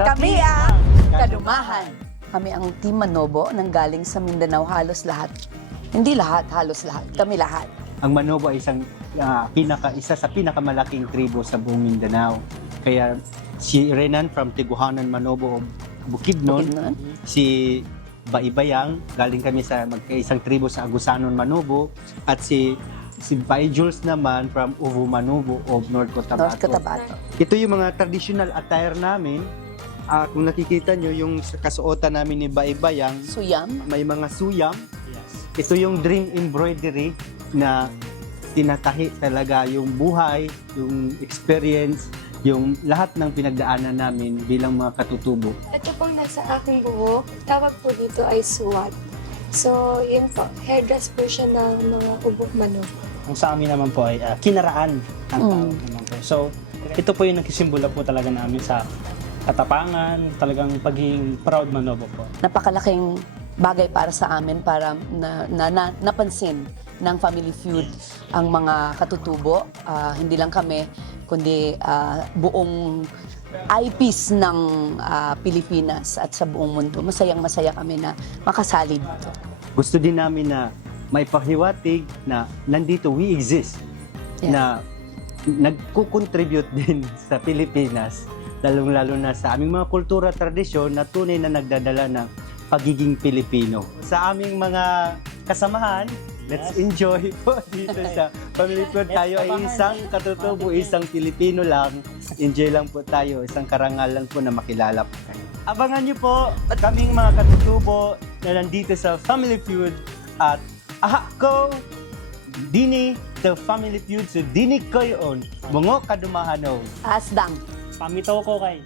Kami ang Kadumahan. Kami ang Team Manobo nang galing sa Mindanao, halos lahat. Hindi lahat, halos lahat. Kami lahat. Ang Manobo ay isa sa pinakamalaking tribo sa buong Mindanao. Kaya si Renan from Tiguhanan, Manobo, Bukidnon, Bukidnon. si Baibayang, galing kami sa magkaisang tribo sa Agusanon, Manobo, at si Pai Jules naman from Uvu, Manobo of North Cotabato. North Cotabato. Ito yung mga traditional attire namin. Kung nakikita nyo, yung kasuotan namin ni Baibayang, Suyam. may mga suyam. Ito yung dream embroidery na tinatahi talaga yung buhay, yung experience, yung lahat ng pinagdaanan namin bilang mga katutubo. Ito pong nasa aking buhok, tawag po dito ay suwat. So, yun po, hairdress po siya ng mga ubok manok. Ang sa amin naman po ay kinaraan ang tawag naman po. So, ito po yung nagsisimbola po talaga namin sa katapangan, talagang pagiging proud Manobo po. Napakalaking bagay para sa amin para napansin ng Family Feud ang mga katutubo. Hindi lang kami, kundi buong eyepiece ng Pilipinas at sa buong mundo. Masayang-masaya kami na makasali dito. Gusto din namin na may pahiwatig na nandito we exist, Yes. na nagkukontribute din sa Pilipinas, lalong-lalo na sa aming mga kultura, tradisyon na tunay na nagdadala ng pagiging Pilipino. Sa aming mga kasamahan, let's enjoy po dito sa Family Feud. Tayo ay isang katutubo, isang Pilipino lang. Enjoy lang po tayo, isang karangal lang po na makilala po kayo. Abangan niyo po kaming mga katutubo na nandito sa Family Feud at ahako dini the Family Feud so dini kayon mga kadumahanaw. Asdang. Pamito ko kay